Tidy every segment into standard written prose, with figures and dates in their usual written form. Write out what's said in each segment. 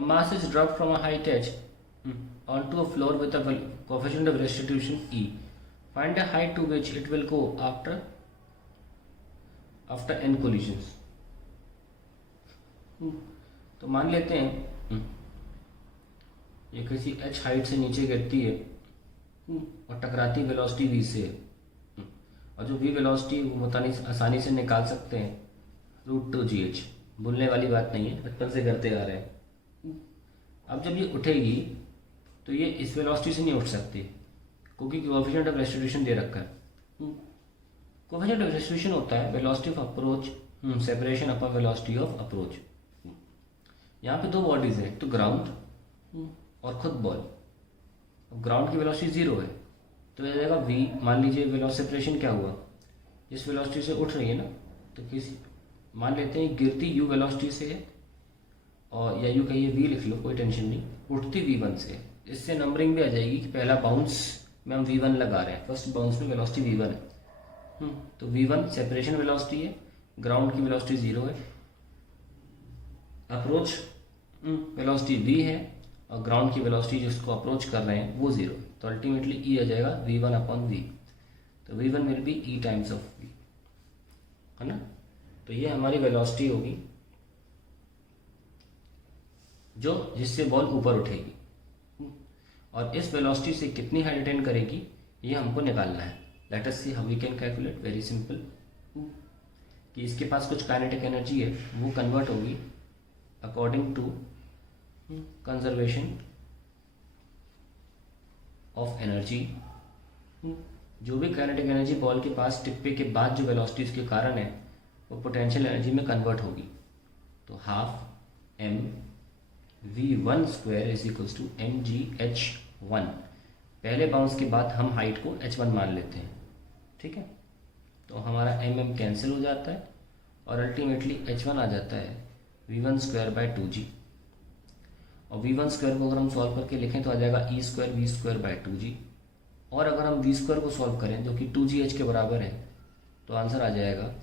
A mass is dropped from a height h onto a floor with a coefficient of restitution e. Find the height to which it will go after n collisions. तो मान लेते हैं ये किसी h height से नीचे गिरती है और टकराती वेलोसिटी v से है, और जो v वेलोसिटी वो आसानी से निकाल सकते हैं √2gh। भूलने वाली बात नहीं है, बचपन से करते आ रहे हैं। अब जब ये उठेगी तो ये इस वेलोसिटी से नहीं उठ सकती क्योंकि कोएफिशिएंट ऑफ रेस्टिट्यूशन दे रखा है। कोएफिशिएंट ऑफ रेस्टिट्यूशन होता है velocity of approach separation upon velocity of approach. यहाँ पे दो बॉडीज है, तो ग्राउंड और खुद बॉल। ग्राउंड की वेलोसिटी 0 है तो यह जाएगा v। मान लीजिए वेलोसिटी सेपरेशन क्या हुआ, जिस वेलोसिटी से उठ रही है ना, तो किसी मान लेते हैं गिरती u वेलोसिटी से है, और या यू कहिए v लिख लो, कोई टेंशन नहीं, उठती v1 से। इससे नंबरिंग भी आ जाएगी कि पहला बाउंस में हम v1 लगा रहे हैं, फर्स्ट बाउंस में वेलोसिटी v1 है। तो v1 सेपरेशन वेलोसिटी है, ग्राउंड की वेलोसिटी 0 है, अप्रोच वेलोसिटी v है, और ग्राउंड की वेलोसिटी जिसको अप्रोच कर रहे हैं वो 0। तो अल्टीमेटली e आ जाएगा v1 अपॉन v। तो v1 will be e times of v, है ना। तो ये हमारी वेलोसिटी होगी जो जिससे बॉल ऊपर उठेगी, और इस वेलोसिटी से कितनी हाइट अटेन करेगी ये हमको निकालना है। Let us see how we can calculate. Very simple, कि इसके पास कुछ काइनेटिक एनर्जी है, वो कन्वर्ट होगी according to conservation of energy. जो भी काइनेटिक एनर्जी बॉल के पास टिप्पे के बाद जो वेलोसिटी इसके कारण है वो पोटेंशियल एनर्जी में कन्वर्ट होगी। तो half m v1 square is equals to mgh1। पहले बाउंस के बाद हम हाइट को h1 मान लेते हैं, ठीक है। तो हमारा mm कैंसिल हो जाता है और अल्टीमेटली h1 आ जाता है v1 स्क्वायर बाय 2g। और v1 स्क्वायर को अगर हम सॉल्व करके लिखें तो आ जाएगा e square v square by 2g। और अगर हम v स्क्वायर को सॉल्व करें जो कि 2gh के बराबर है, तो आंसर आ जाएगा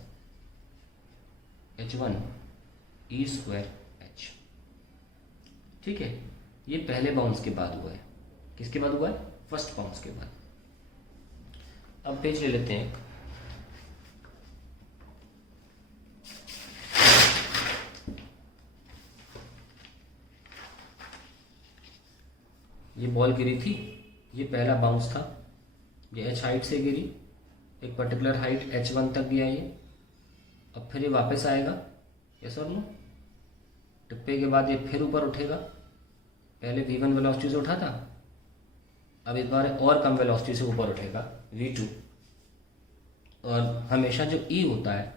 h1 e स्क्वायर h। ठीक है, ये पहले बाउंस के बाद हुआ है। किसके बाद हुआ है? फर्स्ट बाउंस के बाद। अब पेज ले लेते हैं। ये बॉल गिरी थी, ये पहला बाउंस था, ये h हाइट से गिरी, एक पर्टिकुलर हाइट h1 तक गया ये। अब फिर ये वापस आएगा, यस और नो। टिप्पे के बाद ये फिर ऊपर उठेगा, पहले v1 वेलोसिटी से उठा था, अब इस बार और कम वेलोसिटी से ऊपर उठेगा v2। और हमेशा जो e होता है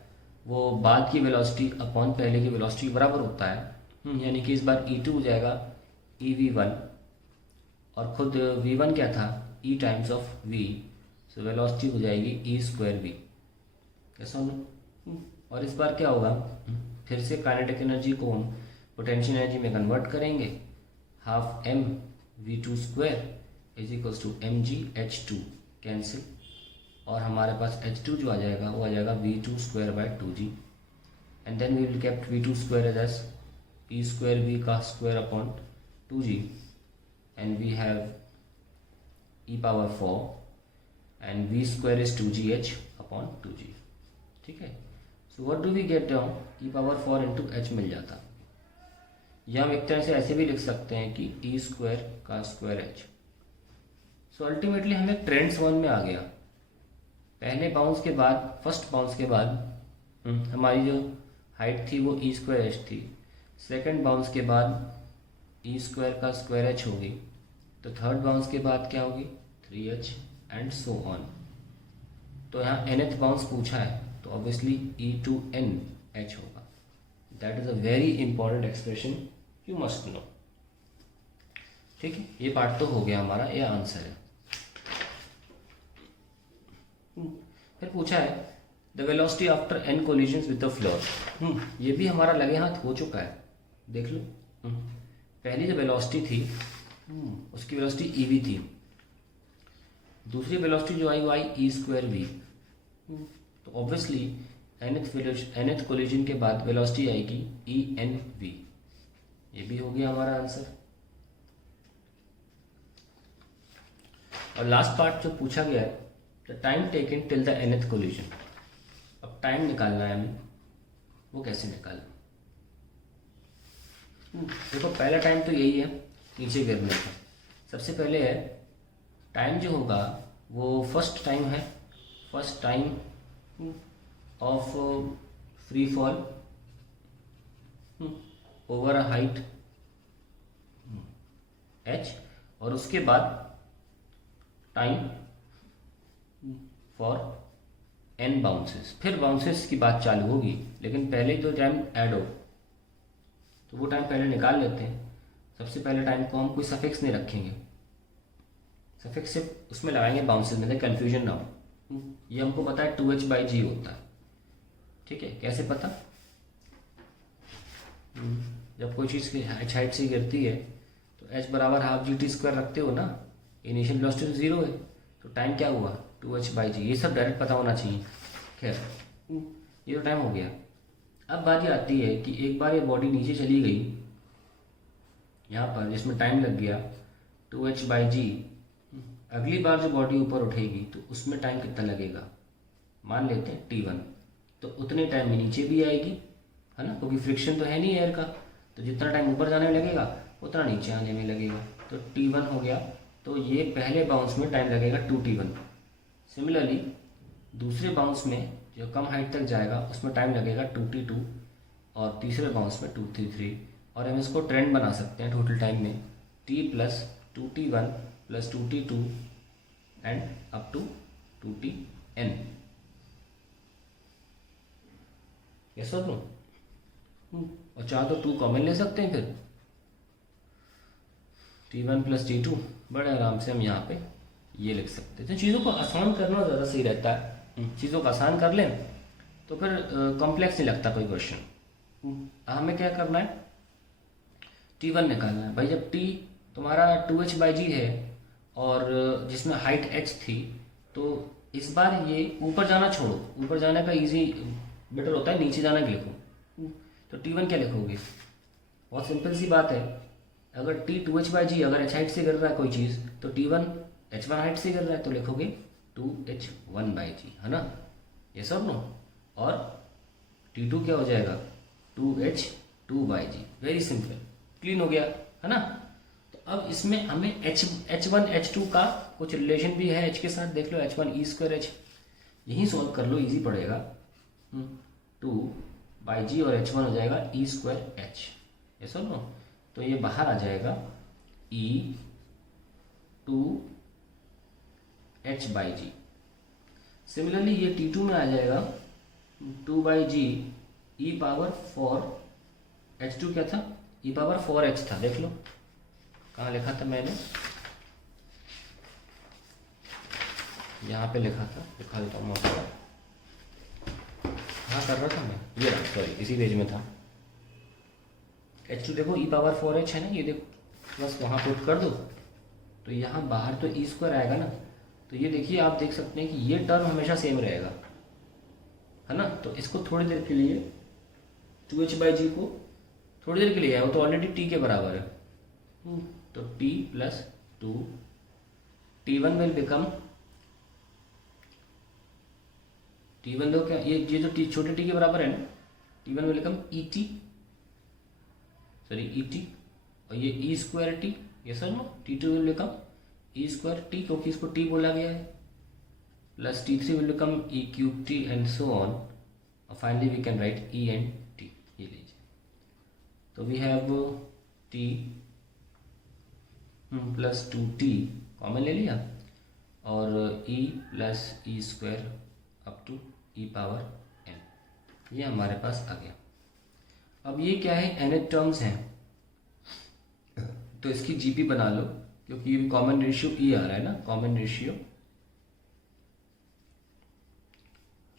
वो बाद की वेलोसिटी अपॉन पहले की वेलोसिटी के बराबर होता है। यानी कि इस बार e2 हो जाएगा ev1, और खुद v1 क्या था? e times of v। So velocity हो जाएगी e स्क्वायर v, कैसा होगा। और इस बार क्या होगा? फिर से काइनेटिक एनर्जी को हम पोटेंशियल एनर्जी में कन्वर्ट करेंगे। Half m v2 square is equals to mgh2 cancel, और हमारे पास h2 जो आ जाएगा वो आ जाएगा v2 square by 2g। And then we will kept v2 square as e square v का square upon 2g, and we have e power 4 and v square is 2gh upon 2g। ठीक है, so what do we get down? e power 4 into h मिल जाता। या हम एक तरह से ऐसे भी लिख सकते हैं कि e स्क्वायर का स्क्वायर h। सो अल्टीमेटली हमें ट्रेंड्स वन में आ गया। पहले बाउंस के बाद, फर्स्ट बाउंस के बाद हमारी जो हाइट थी वो e स्क्वायर h थी। सेकेंड बाउंस के बाद e स्क्वायर का स्क्वायर h होगी, तो थर्ड बाउंस के बाद क्या होगी? 3h and so on. तो यहाँ nth बाउंस पूछा है तो ऑब्वियसली e2nh होगा। That is a very important expression, you must know. ठीक है, ये पार्ट तो हो गया हमारा, ये आंसर है। फिर पूछा है the velocity after n collisions with the floor. ये भी हमारा लगे हाथ हो चुका है, देख लो। पहली जो वेलोसिटी थी उसकी वेलोसिटी ev थी, दूसरी वेलोसिटी जो आई वो आई e स्क्वायर v। तो ऑब्वियसली nth कोलिजन के बाद वेलोसिटी आएगी e n v। ये भी हो गया हमारा आंसर। और लास्ट पार्ट जो पूछा गया है, the time taken till the nth collision. अब टाइम निकालना है हमें, वो कैसे निकालना? देखो पहला टाइम तो यही है नीचे गिरने का। सबसे पहले है टाइम जो होगा वो फर्स्ट टाइम है, first time of free fall over a height h, और उसके बाद टाइम फॉर n बाउंसेस। फिर बाउंसेस की बात चालू होगी, लेकिन पहले जो टाइम ऐड हो तो वो टाइम पहले निकाल लेते हैं। सबसे पहले टाइम को हम कोई सफिक्स नहीं रखेंगे, सफिक्स सिर्फ उसमें लगाएंगे बाउंसेस में, कन्फ्यूजन ना हो। ये हमको पता है 2h/g होता है, ठीक है। कैसे पता? जब कोई चीज़ की हाइट से गिरती है तो h बराबर हाफ GT² रखते हो ना, इनिशियल वेलोसिटी तो 0 है, तो टाइम क्या हुआ 2h/g। ये सब डायरेक्ट पता होना चाहिए। खैर ये तो टाइम हो गया। अब बात ये आती है कि एक बार ये बॉडी नीचे चली गई यहाँ पर, जिसमें टाइम लग गया 2h/g, अगली बार जो बॉडी ऊपर उठेगी तो उसमें टाइम कितना लगेगा? मान लेते हैं t1, तो उतने टाइम में नीचे भी आएगी, है ना, क्योंकि फ्रिक्शन तो है नहीं एयर का, तो जितना टाइम ऊपर जाने में लगेगा उतना नीचे आने में लगेगा। तो t1 हो गया, तो ये पहले बाउंस में टाइम लगेगा 2t1। सिमिलरली दूसरे बाउंस में जो कम हाइट तक जाएगा उसमें टाइम लगेगा 2t2, और तीसरे बाउंस में 2t3। और हम इसको ट्रेंड बना सकते हैं टोटल टाइम में, t + 2t1 + 2t2 end up to 2tn। Yes और नो? और चाहे तो 2 कॉमन ले सकते हैं, फिर t1 + t2 बड़े आराम से हम यहाँ पे ये लिख सकते हैं। तो चीज़ों को आसान करना ज़्यादा सही रहता है। चीज़ों को आसान कर लें तो फिर कॉम्प्लेक्स नहीं लगता कोई क्वेश्चन। हमें क्या करना है, t1 निकालना है। भाई जब t तुम्हारा 2h/g है और जिसमें हाइट h थी, तो इस बार ये ऊपर जाना छोड़ो, ऊपर जाने का इजी बेटर होता है नीचे जाना के लिखो। तो t1 क्या लिखोगे? बहुत सिंपल सी बात है, अगर t 2h/g अगर h हाइट से गिर रहा है कोई चीज़, तो t1 h1 हाइट से गिर रहा है, तो लिखोगे 2h1/g, है ना। ये सब नो। और t2 क्या हो जाएगा 2h2/g। वेरी सिंपल, क्लीन हो गया, है ना। तो अब इसमें हमें h1 h2 का कुछ रिलेशन भी है h के साथ, देख लो h1 e²h, यही सॉल्व कर लो, इजी पड़ेगा। 2/g और h1 हो जाएगा e²h। ये सब नो, तो ये बाहर आ जाएगा e2h/g। सिमिलरली ये t2 में आ जाएगा 2/g e⁴ h2 क्या था, e⁴h था। देख लो कहाँ लिखा था मैंने, यहाँ पे लिखा था, दिखा देता हूँ आपको। हाँ कर रहा था मैं, ये रहा, सॉरी इसी पेज में था। h2 देखो e⁴h है ना, ये देखो बस वहाँ पुट कर दो, तो यहाँ बाहर तो e² आएगा ना। तो ये देखिए, आप देख सकते हैं कि ये टर्म हमेशा सेम रहेगा, है ना। तो इसको थोड़ी देर के लिए 2h/g को थोड़ी देर के लिए है, वो तो ऑलरेडी t के बराबर है, तो t + 2 t1 will become t1 दो क्या, ये जो t छोटे t के बराबर है ना, t1 will become et, sorry et, और ये e²t, ये sir no, t2 will become e²t, क्योंकि इसको t बोला गया है, plus t3 will become e³ and so on, और finally we can write e and t। ये लीजिए, तो we have t + 2t common ले लिया, और e + e² up to e⁴n, ये हमारे पास आ गया। अब ये क्या है, nth टर्म्स हैं, तो इसकी जीपी बना लो, क्योंकि ये कॉमन रेशियो ई आ रहा है ना, कॉमन रेशियो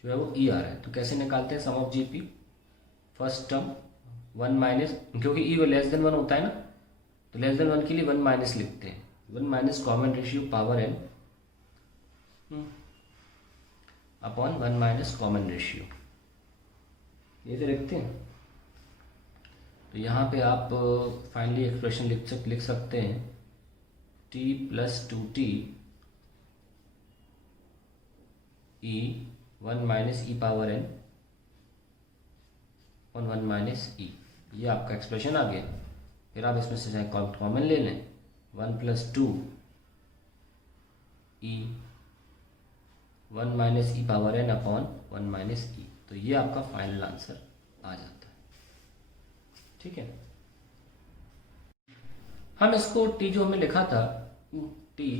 जो है वो ई आ रहा है। तो कैसे निकालते हैं sum of GP? First term 1 minus, क्योंकि ई <1 होता है ना, तो <1 के लिए 1 माइनस लिखते हैं, 1 minus common ratio power n upon 1 minus common ratio, ये तो लिखते हैं। तो यहाँ पे आप फाइनली एक्सप्रेशन लिख सकते हैं t plus 2t e 1 minus e power n और 1 माइनस ई, ये आपका एक्सप्रेशन आ गया। फिर आप इसमें से चाहे कॉमन ले लें, 1 प्लस 2 ई 1 minus e power n upon 1 minus ई, तो ये आपका फाइनल आंसर आ जाता है। ठीक है, हम इसको टी जो हमने लिखा था टी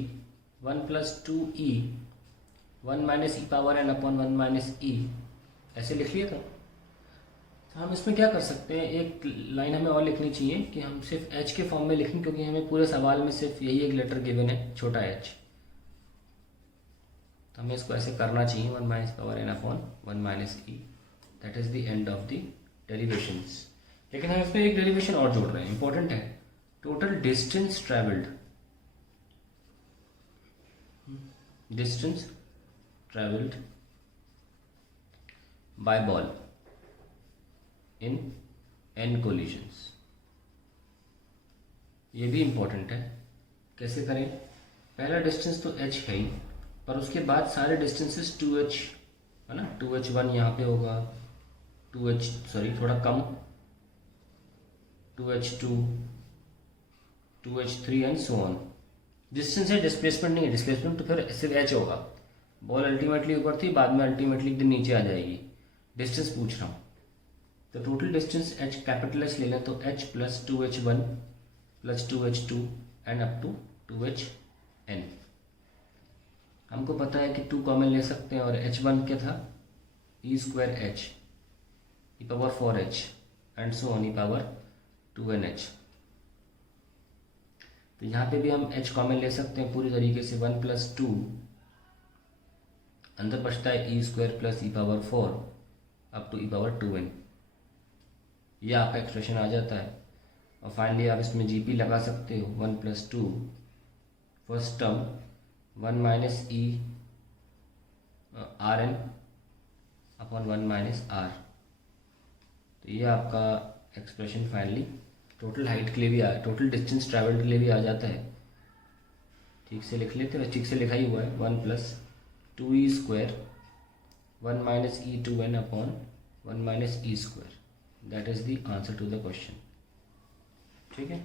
1 प्लस 2 ई 1 minus e power n upon 1 minus ई ऐसे लिख लिया था। तो हम इसमें क्या कर सकते हैं, एक लाइन हमें और लिखनी चाहिए कि हम सिर्फ h के फॉर्म में लिखें, क्योंकि हमें पूरे सवाल में सिर्फ यही एक लेटर गिवन है, छोटा h। तो हमें इसको ऐसे करना चाहिए 1 minus power n upon 1 minus E, that is the end of the derivations. लेकिन हम इसमें एक डेरिवेशन और जोड़ रहे हैं, इंपॉर्टेंट है, total distance travelled, distance travelled by ball in n collisions, ये भी इंपॉर्टेंट है। कैसे करें, पहला डिस्टेंस तो h है ही, पर उसके बाद सारे डिस्टेंसेस 2h है ना, 2h1 यहाँ पे होगा, 2h थोड़ा कम, 2h2 2h3 and so on. Distance है, डिस्प्लेसमेंट नहीं है, डिस्प्लेसमेंट तो फिर सिर्फ h होगा, बॉल अल्टीमेटली ऊपर थी, बाद में अल्टीमेटली एकदम नीचे आ जाएगी, डिस्टेंस पूछ रहा हूँ। तो total distance h capital H ले लें तो h plus 2h1 plus 2h2 end up to 2hn। हमको पता है कि 2 कॉमन ले सकते हैं, और h1 क्या था, e square h e power 4h and so on e power 2nh। तो यहाँ पे भी हम h कॉमन ले सकते हैं पूरी तरीके से, 1 प्लस 2 अंदर बचता है e square plus e power 4 up to e power 2n, ये आपका एक्सप्रेशन आ जाता है। और फाइनली आप इसमें जीपी लगा सकते हो, 1 plus 2 first term 1 minus E R N upon 1 minus R, तो ये आपका एक्सप्रेशन फाइनली टोटल हाइट के लिए भी टोटल डिस्टेंस ट्रैवल्ड के लिए भी आ जाता है। ठीक से लिख लेते हैं, ठीक से लिखा ही हुआ है, 1 plus 2 E square 1 minus E 2n upon 1 minus E square, that is the answer to the question। ठीक है।